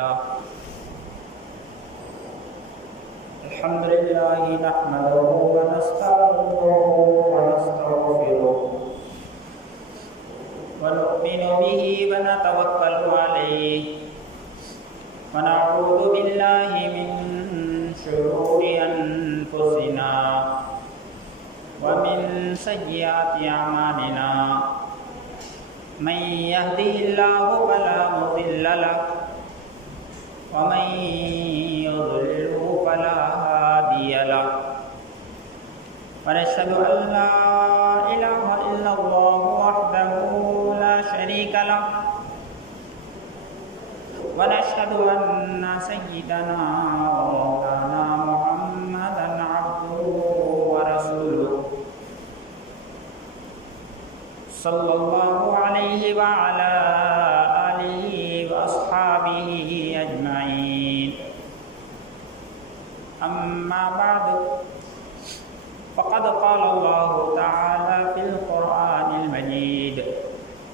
لله الحمد لله نحمده ونستعينه ونستغفره ونؤمن به ونتوكل عليه ونعوذ بالله من شرور أنفسنا ومن سيئات أعمالنا من يهده الله فلا مضل له ومن يضلله فلا هادي له ونشهد أن لا إله إلا الله وحده لا شريك له ونشهد أن سيدنا ومولانا محمدا عبده ورسوله صلى الله عليه وعلى آله وأصحابه أجمعين أما بعد فقد قال الله تعالى في القرآن المجيد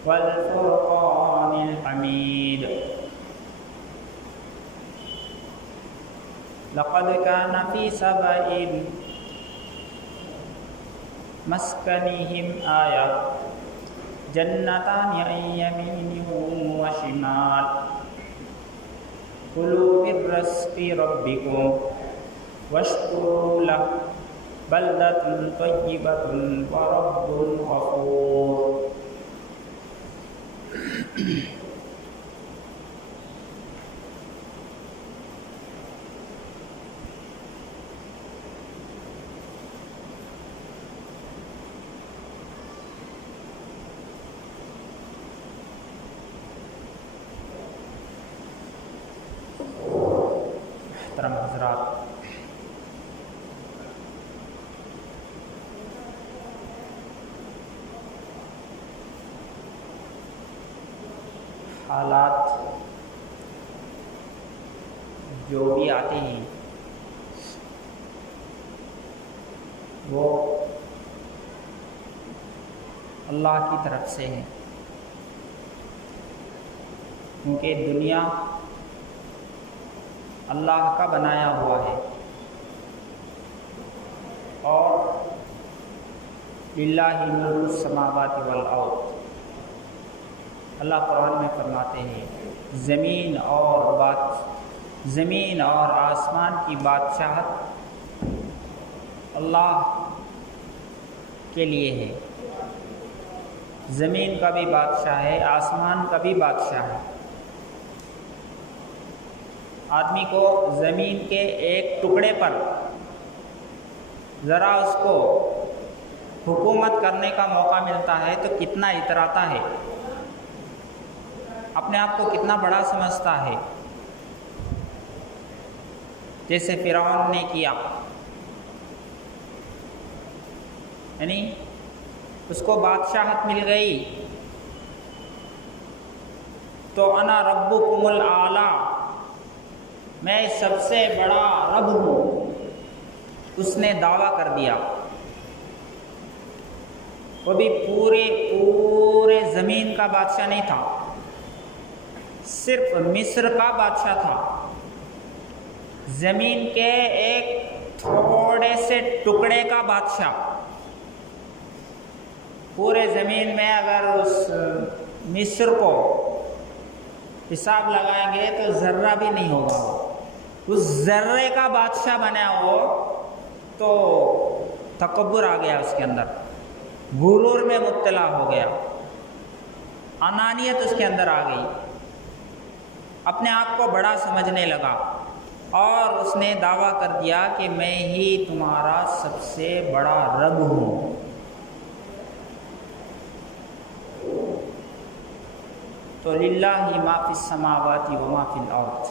والفرقان الحميد لقد كان في سبأ مسكنهم آية جنتان عن يمين وشمال كلوا من رزق ربكم واشكروا له بلدة طيبة ورب غفور محترم حضرات، حالات جو بھی آتے ہیں وہ اللہ کی طرف سے ہیں، کیونکہ دنیا اللہ کا بنایا ہوا ہے اور للہ ملک السماوات والارض، اللہ قرآن میں فرماتے ہیں زمین اور آسمان کی بادشاہت اللہ کے لیے ہے۔ زمین کا بھی بادشاہ ہے، آسمان کا بھی بادشاہ ہے۔ آدمی کو زمین کے ایک ٹکڑے پر ذرا اس کو حکومت کرنے کا موقع ملتا ہے تو کتنا اتراتا ہے، اپنے آپ کو کتنا بڑا سمجھتا ہے، جیسے فرعون نے کیا، یعنی اس کو بادشاہت مل گئی تو انا ربکم الاعلی، میں سب سے بڑا رب ہوں، اس نے دعویٰ کر دیا۔ وہ بھی پورے زمین کا بادشاہ نہیں تھا، صرف مصر کا بادشاہ تھا۔ زمین کے ایک تھوڑے سے ٹکڑے کا بادشاہ، پورے زمین میں اگر اس مصر کو حساب لگائیں گے تو ذرہ بھی نہیں ہوگا، اس ذرے کا بادشاہ بنا ہو تو تکبر آ گیا اس کے اندر، غرور میں مبتلا ہو گیا، انانیت اس کے اندر آ گئی، اپنے آپ کو بڑا سمجھنے لگا اور اس نے دعویٰ کر دیا کہ میں ہی تمہارا سب سے بڑا رب ہوں۔ تو للہ ما فی السماوات و ما فی الارض،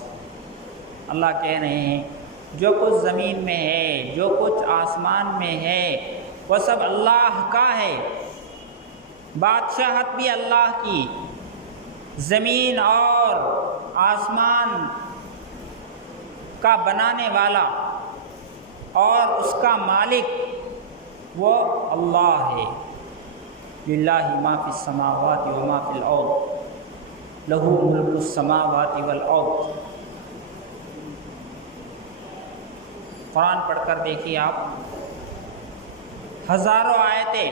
اللہ کہہ رہے ہیں جو کچھ زمین میں ہے، جو کچھ آسمان میں ہے، وہ سب اللہ کا ہے، بادشاہت بھی اللہ کی، زمین اور آسمان کا بنانے والا اور اس کا مالک وہ اللہ ہے۔ للہ ما فی السماوات و ما فی الارض لہ ملک السماوات والارض قرآن پڑھ کر دیکھیے آپ، ہزاروں آیتیں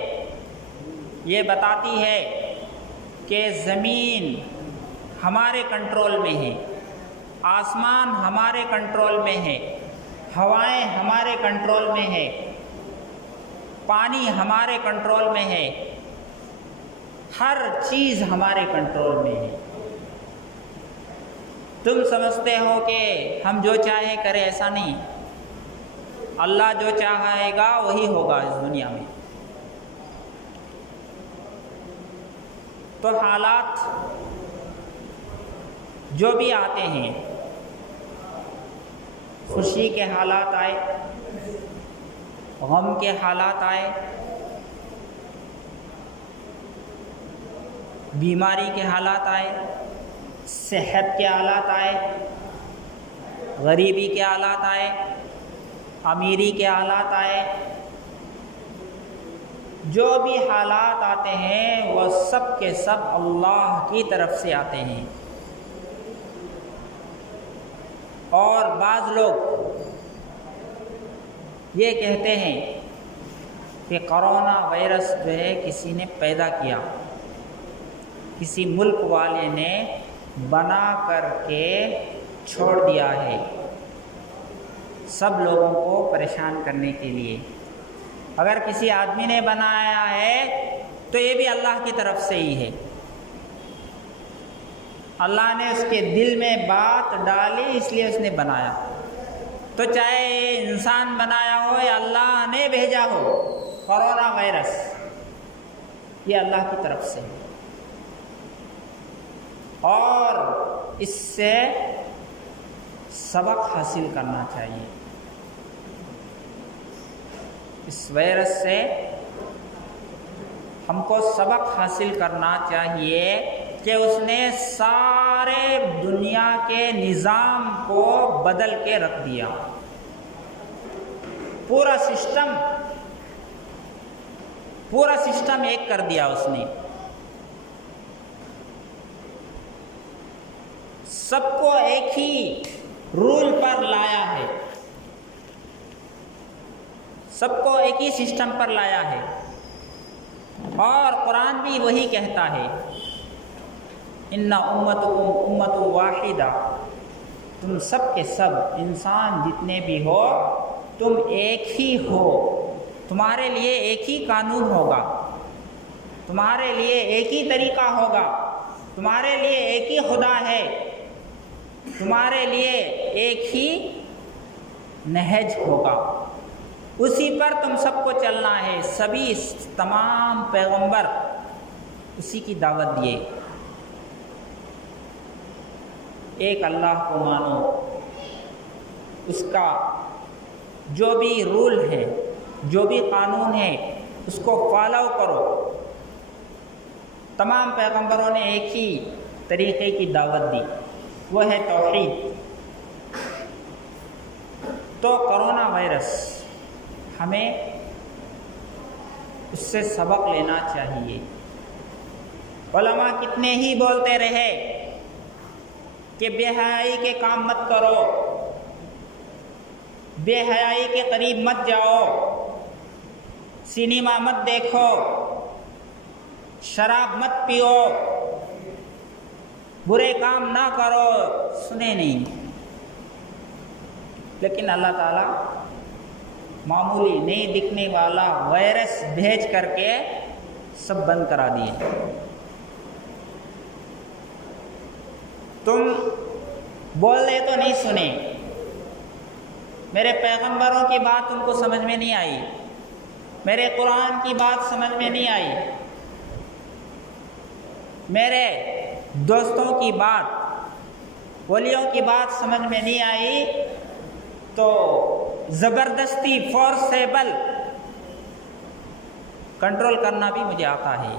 یہ بتاتی ہے کہ زمین ہمارے کنٹرول میں ہے، آسمان ہمارے کنٹرول میں ہے، ہوائیں ہمارے کنٹرول میں ہے، پانی ہمارے کنٹرول میں ہے، ہر چیز ہمارے کنٹرول میں ہے۔ تم سمجھتے ہو کہ ہم جو چاہیں کریں، ایسا نہیں، اللہ جو چاہے گا وہی ہوگا اس دنیا میں۔ تو حالات جو بھی آتے ہیں، خوشی کے حالات آئے، غم کے حالات آئے، بیماری کے حالات آئے، صحت کے حالات آئے، غریبی کے حالات آئے، امیری کے حالات آئے، جو بھی حالات آتے ہیں وہ سب کے سب اللہ کی طرف سے آتے ہیں۔ اور بعض لوگ یہ کہتے ہیں کہ کرونا وائرس جو ہے کسی نے پیدا کیا، کسی ملک والے نے بنا کر کے چھوڑ دیا ہے سب لوگوں کو پریشان کرنے کے لیے۔ اگر کسی آدمی نے بنایا ہے تو یہ بھی اللہ کی طرف سے ہی ہے، اللہ نے اس کے دل میں بات ڈالی اس لیے اس نے بنایا۔ تو چاہے انسان بنایا ہو یا اللہ نے بھیجا ہو، کرونا وائرس یہ اللہ کی طرف سے ہے، اور اس سے سبق حاصل کرنا چاہیے۔ اس وائرس سے ہم کو سبق حاصل کرنا چاہیے کہ اس نے سارے دنیا کے نظام کو بدل کے رکھ دیا، پورا سسٹم ایک کر دیا اس نے، سب کو ایک ہی رول پر لایا ہے، سب کو ایک ہی سسٹم پر لایا ہے۔ اور قرآن بھی وہی کہتا ہے، ان امتکم امت واحدہ، تم سب کے سب انسان جتنے بھی ہو تم ایک ہی ہو، تمہارے لیے ایک ہی قانون ہوگا، تمہارے لیے ایک ہی طریقہ ہوگا، تمہارے لیے ایک ہی خدا ہے، تمہارے لیے ایک ہی نہج ہوگا، اسی پر تم سب کو چلنا ہے۔ سبھی تمام پیغمبر اسی کی دعوت دیے، ایک اللہ کو مانو، اس کا جو بھی رول ہے، جو بھی قانون ہے اس کو فالو کرو۔ تمام پیغمبروں نے ایک ہی طریقے کی دعوت دی، وہ ہے توحید۔ تو کرونا وائرس ہمیں اس سے سبق لینا چاہیے۔ علماء کتنے ہی بولتے رہے کہ بے حیائی کے کام مت کرو، بے حیائی کے قریب مت جاؤ، سینما مت دیکھو، شراب مت پیو، برے کام نہ کرو، سنے نہیں۔ لیکن اللہ تعالیٰ معمولی نہیں دکھنے والا وائرس بھیج کر کے سب بند کرا دیے۔ تم بول رہے تو نہیں سنے، میرے پیغمبروں کی بات تم کو سمجھ میں نہیں آئی، میرے قرآن کی بات سمجھ میں نہیں آئی، میرے دوستوں کی بات، ولیوں کی بات سمجھ میں نہیں آئی، تو زبردستی فورسیبل کنٹرول کرنا بھی مجھے آتا ہے۔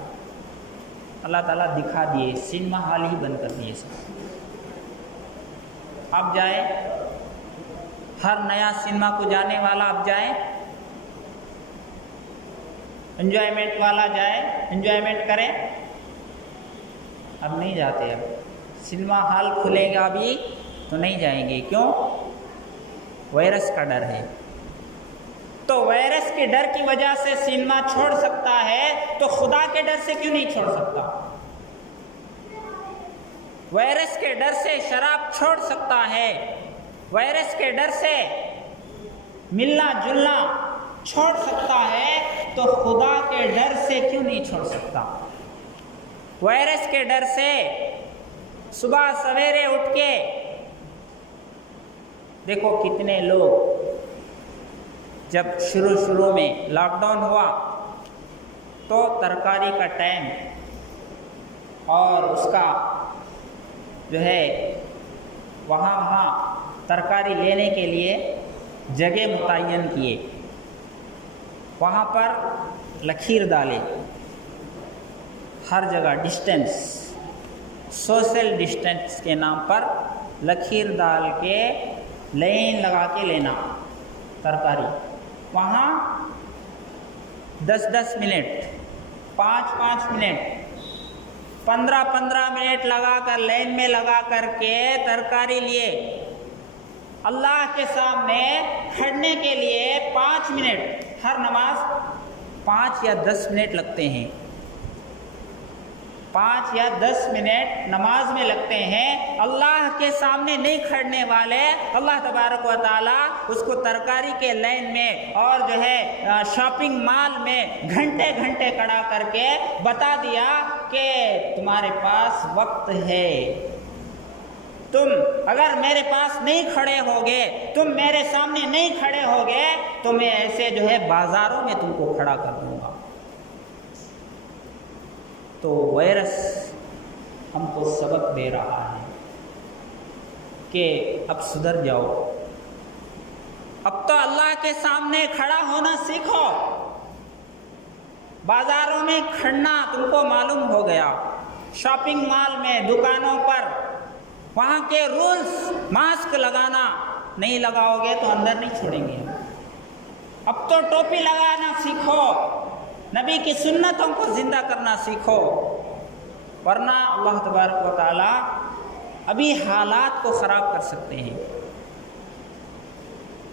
اللہ تعالیٰ دکھا دیے، سنیما ہال ہی بند کر دیے سب۔ اب جائے ہر نیا سنیما کو جانے والا اب جائے، انجوائمنٹ والا جائے، انجوائمنٹ کرے، اب نہیں جاتے۔ اب سنیما ہال کھلے گا بھی تو نہیں جائیں گے، کیوں؟ وائرس کا ڈر ہے۔ تو وائرس کے ڈر کی وجہ سے سینما چھوڑ سکتا ہے تو خدا کے ڈر سے کیوں نہیں چھوڑ سکتا؟ وائرس کے ڈر سے شراب چھوڑ سکتا ہے، وائرس کے ڈر سے ملنا جلنا چھوڑ سکتا ہے، تو خدا کے ڈر سے کیوں نہیں چھوڑ سکتا؟ وائرس کے ڈر سے صبح سویرے اٹھ کے دیکھو کتنے لوگ جب شروع میں لاک ڈاؤن ہوا تو ترکاری کا ٹائم اور اس کا جو ہے وہاں ترکاری لینے کے لیے جگہ متعین کیے، وہاں پر لکیر ڈالے، ہر جگہ ڈسٹینس، سوشل ڈسٹینس کے نام پر لکیر ڈال کے لائن لگا کے لینا ترکاری، وہاں 10 منٹ 5 منٹ 15 منٹ لگا کر لائن میں لگا کر کے ترکاری لیے، اللہ کے سامنے کھڑنے کے لیے 5 منٹ، ہر نماز 5 یا 10 منٹ لگتے ہیں، 5 یا 10 منٹ نماز میں لگتے ہیں، اللہ کے سامنے نہیں کھڑنے والے اللہ تبارک و تعالیٰ اس کو ترکاری کے لائن میں اور جو ہے شاپنگ مال میں گھنٹے کھڑا کر کے بتا دیا کہ تمہارے پاس وقت ہے، تم اگر میرے پاس نہیں کھڑے ہوگے، تم میرے سامنے نہیں کھڑے ہوگے تو میں ایسے جو ہے بازاروں میں تم کو کھڑا کر دوں گا۔ تو وائرس ہم کو سبق دے رہا ہے کہ اب سدھر جاؤ، اب تو اللہ کے سامنے کھڑا ہونا سیکھو، بازاروں میں کھڑنا تم کو معلوم ہو گیا، شاپنگ مال میں دکانوں پر وہاں کے رولز، ماسک لگانا نہیں لگاؤ گے تو اندر نہیں چھوڑیں گے، اب تو ٹوپی لگانا سیکھو، نبی کی سنتوں کو زندہ کرنا سیکھو، ورنہ اللہ تبارک و تعالی ابھی حالات کو خراب کر سکتے ہیں۔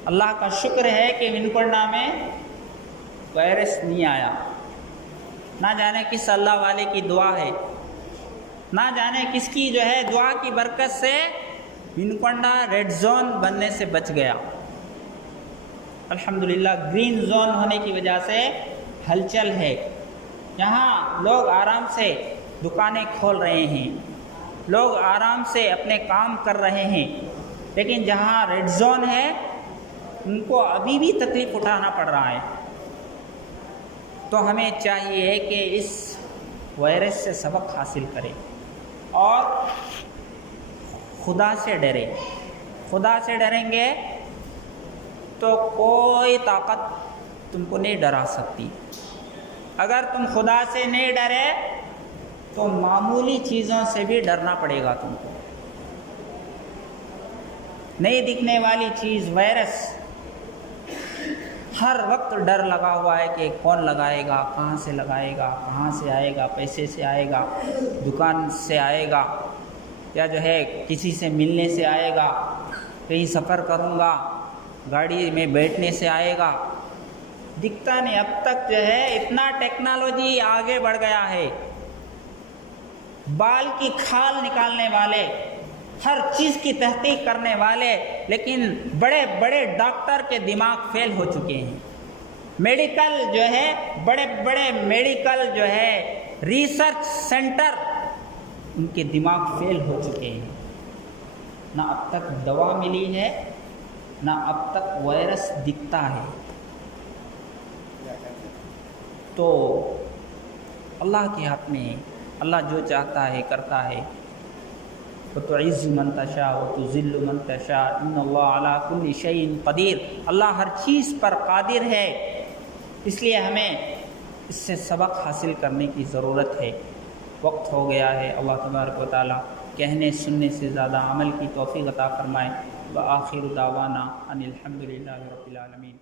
اللہ کا شکر ہے کہ ونکونڈا میں وائرس نہیں آیا، نہ جانے کس اللہ والے کی دعا ہے، نہ جانے کس کی جو ہے دعا کی برکت سے ونکونڈا ریڈ زون بننے سے بچ گیا۔ الحمدللہ گرین زون ہونے کی وجہ سے ہلچل ہے، یہاں لوگ آرام سے دکانیں کھول رہے ہیں، لوگ آرام سے اپنے کام کر رہے ہیں، لیکن جہاں ریڈ زون ہے ان کو ابھی بھی تکلیف اٹھانا پڑ رہا ہے۔ تو ہمیں چاہیے کہ اس وائرس سے سبق حاصل کریں اور خدا سے ڈریں۔ خدا سے ڈریں گے تو کوئی طاقت تم کو نہیں ڈرا سکتی۔ اگر تم خدا سے نہیں ڈرے تو معمولی چیزوں سے بھی ڈرنا پڑے گا تم کو۔ نہیں دکھنے والی چیز وائرس، ہر وقت ڈر لگا ہوا ہے کہ کون لگائے گا، کہاں سے لگائے گا، کہاں سے آئے گا، پیسے سے آئے گا، دکان سے آئے گا، یا جو ہے کسی سے ملنے سے آئے گا، کہیں سفر کروں گا گاڑی میں بیٹھنے سے آئے گا، دکھتا نہیں۔ اب تک جو ہے اتنا ٹیکنالوجی آگے بڑھ گیا ہے، بال کی کھال نکالنے والے، ہر چیز کی تحقیق کرنے والے، لیکن بڑے بڑے ڈاکٹر کے دماغ فیل ہو چکے ہیں۔ میڈیکل جو ہے بڑے بڑے میڈیکل جو ہے ریسرچ سینٹر، ان کے دماغ فیل ہو چکے ہیں، نہ اب تک دوا ملی ہے، نہ اب تک وائرس دکھتا ہے۔ تو اللہ کے ہاتھ میں، اللہ جو چاہتا ہے کرتا ہے۔ وَتُعِزُّ مَن تَشَاءُ وَتُذِلُّ مَن تَشَاءُ إِنَّ اللَّهَ عَلَىٰ كُلِّ شَيْءٍ قَدِيرٌ۔ اللہ ہر چیز پر قادر ہے، اس لیے ہمیں اس سے سبق حاصل کرنے کی ضرورت ہے۔ وقت ہو گیا ہے، اللہ تبارک و تعالیٰ کہنے سننے سے زیادہ عمل کی توفیق عطا فرمائے۔ وآخر دعوانا ان الحمد للہ رب العالمین۔